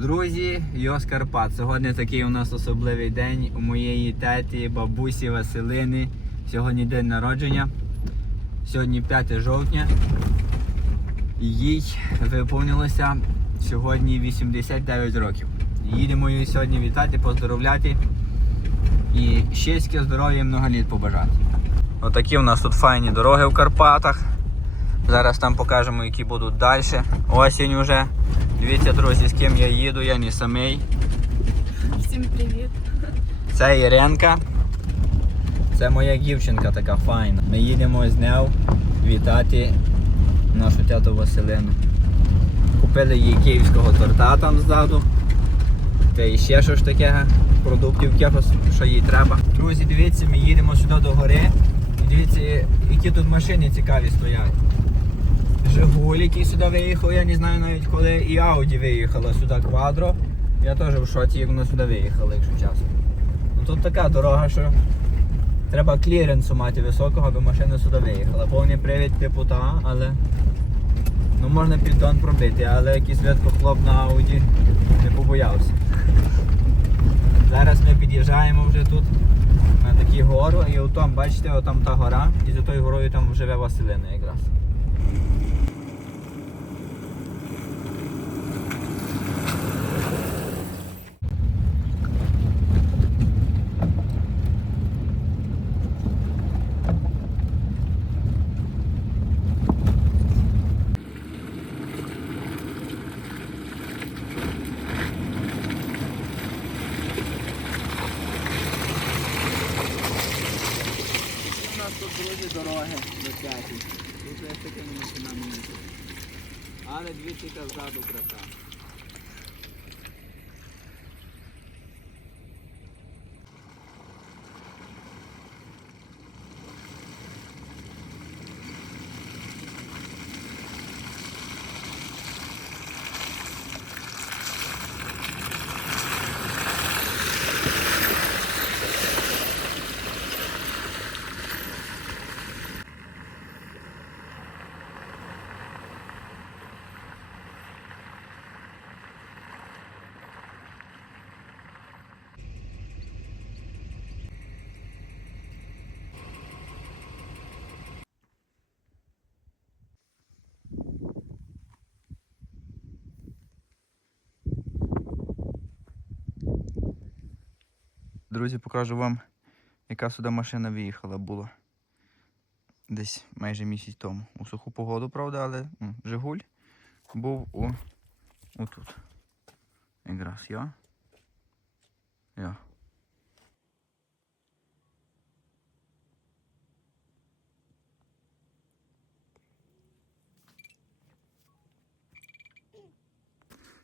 Друзі, Йос Карпат. Сьогодні такий у нас особливий день у моєї теті, бабусі Василини. Сьогодні день народження. Сьогодні 5 жовтня. Їй виповнилося сьогодні 89 років. Їдемо її сьогодні вітати, поздоровляти і щастя, здоров'я і много літ побажати. Отакі у нас тут файні дороги в Карпатах. Зараз там покажемо, які будуть далі. Осінь уже. Дивіться, друзі, з ким я їду, я не самий. Всім привіт. Це Іренка. Це моя дівчинка така файна. Ми їдемо з нею вітати нашу тету Василину. Купили їй київського торта там ззаду. Та і ще що ж таке, продуктів якихось, що їй треба. Друзі, дивіться, ми їдемо сюди до гори. І дивіться, які тут машини цікаві стоять. Жигуль, який сюди виїхав, я не знаю навіть коли і Ауді виїхала сюди квадро. Я теж в шоці, як воно сюди виїхало, якщо чесно. Ну тут така дорога, що треба кліренсу мати високого, аби машина сюди виїхала. Повний привід типу та, але ну можна піддон пробити, але якийсь рідко хлоп на Ауді не побоявся. Зараз ми під'їжджаємо вже тут на таку гору і отам, бачите, отам та гора, і за тою горою там живе Василина якраз. У тут друзі дороги до п'яті. Тут я з такими машинами їздив. Але дві тільки ззаду Друзі, покажу вам, яка сюди машина виїхала була. Десь майже місяць тому. У суху погоду, правда, але Жигуль був у отут. Якраз я. Я.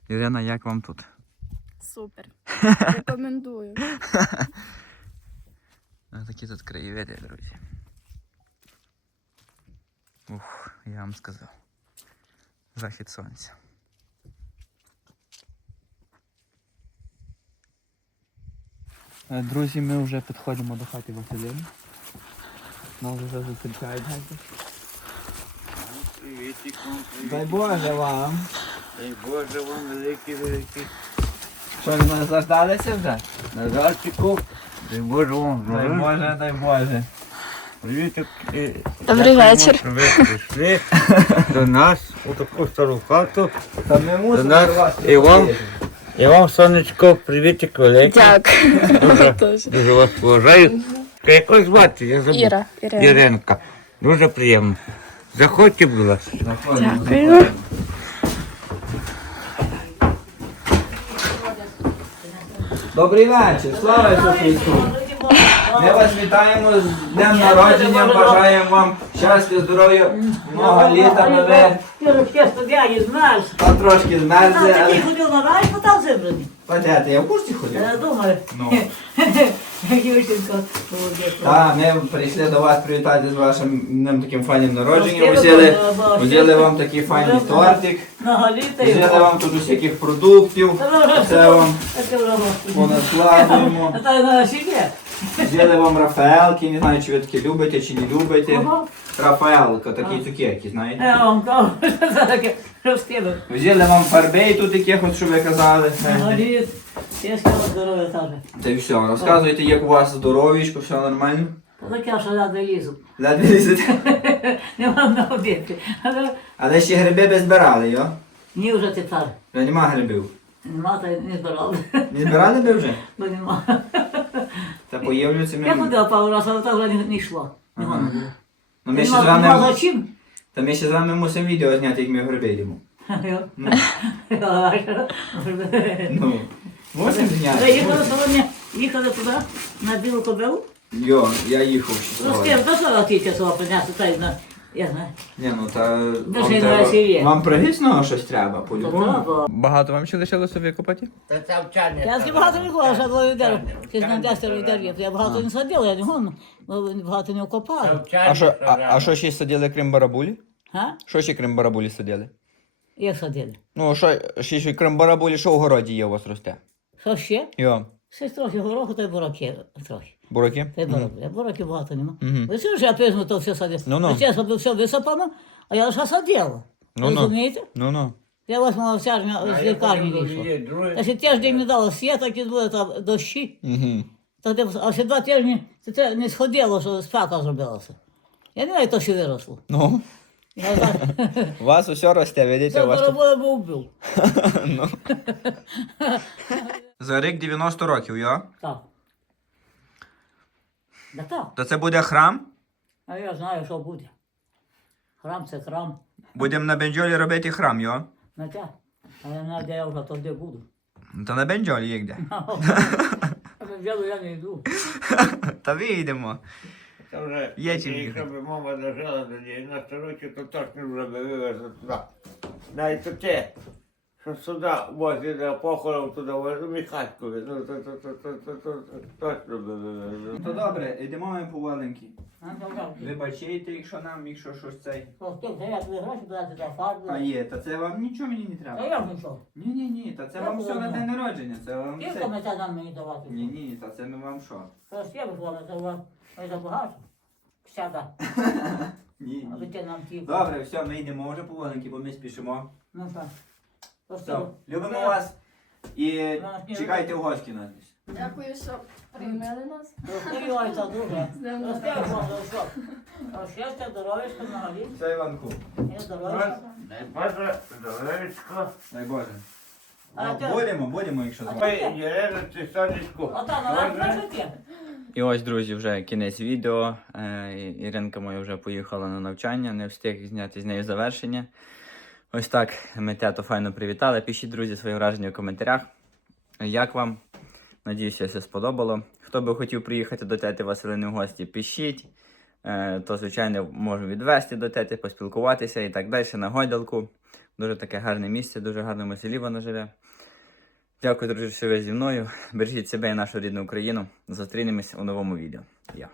Ірина, як вам тут? Супер. Рекомендую. Ось такі тут краєвиди, друзі. Ух, я вам сказав. Захід сонця. Е, Друзі, ми вже підходимо до хати Василини. Нас вже зустрічають гості. Привітик вам, привіт. Дай Боже вам! Дай Боже вам великий, великий. Що ви нас заждалися вже? Назарчику. Дай Боже вам Дай. Боже, дай Боже. Привітик. І Добрий вечір. що ви прийшли до нас у таку стару хату. Та ми мусимо нас до вас і вам. І вам, сонечко, привітик великий. Дякую. Дуже, дуже вас поважаю. Як вас звати? Я забув. Іра. Ірина. Іренка. Дуже приємно. Заходьте, будь ласка. Дякую. Добрий вечір, слава Ісусу Христу! Ми вас вітаємо з днем народження, бажаємо вам щастя, здоров'я, много літа нове, Ти ручки студяє, знаєш. а трошки змерзли, але ходив на рай, потім зібрані. Пойдете, я в курсі ходив. Думаю, Ну. Так, ми прийшли до вас привітати з вашим таким файним народженням. Взяли, взяли вам такий файний тортик, взяли вам тут усяких продуктів. Це вам понакладуємо. А та на сім'я. Взяли вам Рафаелки, не знаю, чи ви такі любите, чи не любите. Рафаелка, такі цукерки, знаєте. Розкинув. Взяли вам фарбей тут якихось, що ви казали. Я сказав здоров'я теж. Та й все, розказуйте, як у вас здоров'ячко, все нормально. Та таке, що я лізу. Ледве лізете. Нема на обіди. Але Але ще гриби би збирали, йо? ні вже тепер. Вже нема грибів. Нема та й не збирали. Не збирали би вже? Бо нема. Та появляться Я ми. ходила пару разів, але так вже не, не йшло. Нема Ага. Ну ми ще з нема вами. за чим. Та ми ще з вами мусимо відео зняти, як ми гриби. Ну, ну. Мусимо Та зняти. їхали сьогодні, їхали туди, на білу кобилу. Йо, я їхав ще Ну, з сьогодні. ким, до чого ті часово принесли, та й на, я знаю. Ні, ну та вам, красиві. вам пригисного щось треба, Та по-любому. треба. Багато вам ще лишилося викопати? Та це вчання. Я таки багато не клав, ще двоє відер, чи на десять відерів. Я багато не садила, я не гоню, багато не окопала. А що, а, а що ще садили крім барабулі? Га? Що ще крім барабулі садили? Як садили? Ну, що ще, ще крім барабулі, що в городі є у вас росте? Що ще? Йо, Щось трохи гороху, та й бураки трохи. бураки? Та й бураки. Я бураки багато нема. Мгм. Ви чуєш, я пізно то все садив. Ну-ну. Ви чесно, все висипано, а я лише садила. Ну-ну. Розумієте? Ну ну. Я 8 червня з лікарні вийшла. Та ще тиждень не дало світа, які були там дощі. Угу. Та де- А ще два тижні це те не сходило, що спека зробилася. Я не знаю, то що виросло. Ну, Я так, у вас усе росте, видите, це у вас тут... робили, бо вбив. За рік 90 років, йо? Так. Да так. То це буде храм? А я знаю, що буде. Храм це храм. Будемо на Бенджолі робити храм, йо? Не те. А я знаю, де я вже то де буду. Та на Бенджолі як де? На взялу я не йду. Та вийдемо. Це вже, Є чим якщо б мама дожила до 90 років, то точно вже би вивезли туди. Навіть те, що сюди возле на похорон туди возле Міхатькові, ну то, то, то, то, то, то, то, точно. То добре, йдемо ми поваленькі. А, то? Вибачайте, якщо нам, якщо щось цей. То гроші за фарбу. А є, та це вам нічого мені не Та треба. я ж нічого. Ні, ні, ні, та це вам все на день народження, це вам Скільки це. ми це нам мені давати? Ні, ні, та це ми вам що? То ж я виходила, це вам ми забагато. Сяда. Ні, А ви те нам ті. Добре, все, ми йдемо вже поваленькі, бо ми спішимо. Ну так. Все, любимо вас і чекайте в гості нас. Дякую, що прийняли нас. Розстрілюється дуже. З днем Розстрілюється, що? А щастя, на голові. Все, Іванку, І. Дай Боже, здоровечко. дай Боже. А ти- Будемо, будемо, якщо з вами. Ой, Єрена, ти сонечку. Ота, на нас на житті. І ось, друзі, вже кінець відео. Е, Іринка моя вже поїхала на навчання, не встиг зняти з нею завершення. Ось так ми тято файно привітали. Пишіть, друзі, свої враження в коментарях. Як вам? Надіюся, все сподобало. Хто би хотів приїхати до тети Василини в гості, пишіть. Е, То, звичайно, можу відвести до тети, поспілкуватися і так далі на гойдалку. Дуже таке гарне місце, дуже гарному селі вона живе. Дякую, друзі, що ви зі мною. Бережіть себе і нашу рідну Україну. Зустрінемось у новому відео. Я.